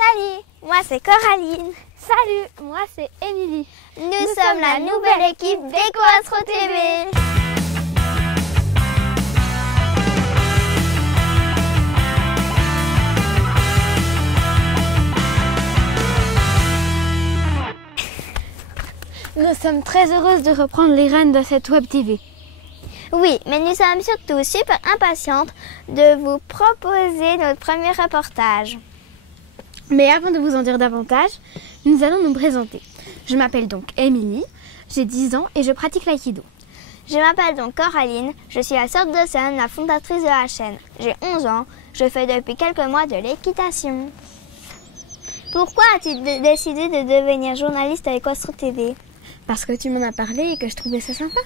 Salut, moi c'est Coraline. Salut, moi c'est Émilie. Nous sommes la nouvelle équipe d'EcoAstro TV. Nous sommes très heureuses de reprendre les rênes de cette web TV. Oui, mais nous sommes surtout super impatientes de vous proposer notre premier reportage. Mais avant de vous en dire davantage, nous allons nous présenter. Je m'appelle donc Émilie, j'ai 10 ans et je pratique l'aïkido. Je m'appelle donc Coraline, je suis la sœur d'Océane, la fondatrice de la chaîne. J'ai 11 ans, je fais depuis quelques mois de l'équitation. Pourquoi as-tu décidé de devenir journaliste à EcoAstro TV? Parce que tu m'en as parlé et que je trouvais ça sympa.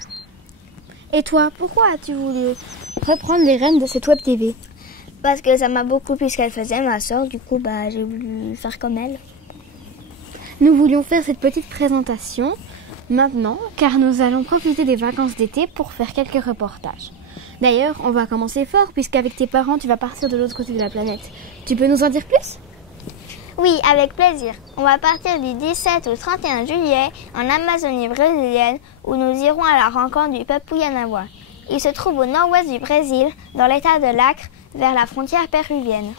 Et toi, pourquoi as-tu voulu reprendre les rênes de cette web TV? Parce que ça m'a beaucoup plu ce qu'elle faisait, ma soeur. Du coup, j'ai voulu faire comme elle. Nous voulions faire cette petite présentation maintenant, car nous allons profiter des vacances d'été pour faire quelques reportages. D'ailleurs, on va commencer fort, puisqu'avec tes parents, tu vas partir de l'autre côté de la planète. Tu peux nous en dire plus? Oui, avec plaisir. On va partir du 17 au 31 juillet en Amazonie brésilienne, où nous irons à la rencontre du peuple Puianawa. Il se trouve au nord-ouest du Brésil, dans l'état de l'Acre, vers la frontière péruvienne.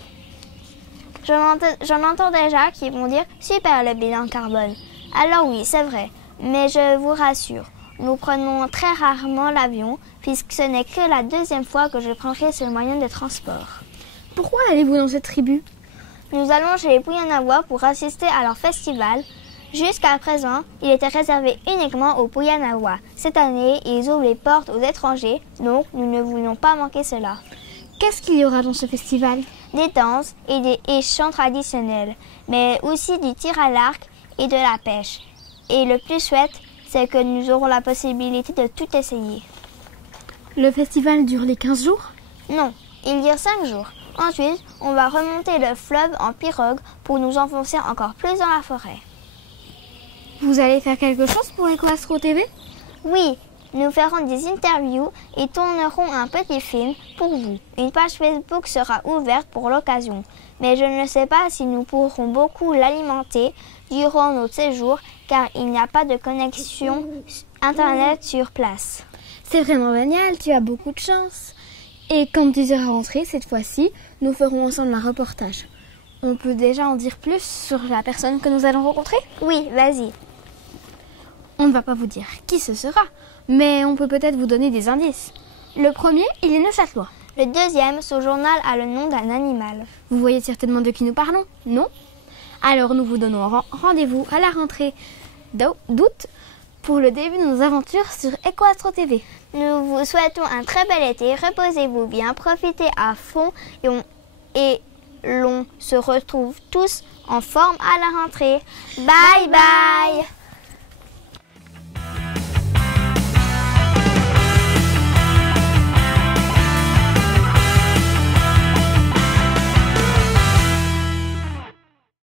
J'en entends déjà qui vont dire « Super le bilan carbone ». Alors oui, c'est vrai, mais je vous rassure, nous prenons très rarement l'avion, puisque ce n'est que la deuxième fois que je prendrai ce moyen de transport. Pourquoi allez-vous dans cette tribu? Nous allons chez les Puianawa pour assister à leur festival. Jusqu'à présent, il était réservé uniquement aux Puianawa. Cette année, ils ouvrent les portes aux étrangers, donc nous ne voulions pas manquer cela. Qu'est-ce qu'il y aura dans ce festival? Des danses et chants traditionnels, mais aussi du tir à l'arc et de la pêche. Et le plus chouette, c'est que nous aurons la possibilité de tout essayer. Le festival dure les 15 jours? Non, il dure 5 jours. Ensuite, on va remonter le fleuve en pirogue pour nous enfoncer encore plus dans la forêt. Vous allez faire quelque chose pour EcoAstro TV? Oui, nous ferons des interviews et tournerons un petit film pour vous. Une page Facebook sera ouverte pour l'occasion, mais je ne sais pas si nous pourrons beaucoup l'alimenter durant notre séjour car il n'y a pas de connexion Internet sur place. C'est vraiment génial, tu as beaucoup de chance. Et quand tu seras rentré cette fois-ci, nous ferons ensemble un reportage. On peut déjà en dire plus sur la personne que nous allons rencontrer? Oui, vas-y. On ne va pas vous dire qui ce sera, mais on peut peut-être vous donner des indices. Le premier, il est neuchâtelois. Le deuxième, ce journal a le nom d'un animal. Vous voyez certainement de qui nous parlons, non? Alors nous vous donnons rendez-vous à la rentrée d'août pour le début de nos aventures sur EcoAstro TV. Nous vous souhaitons un très bel été, reposez-vous bien, profitez à fond et l'on se retrouve tous en forme à la rentrée. Bye bye!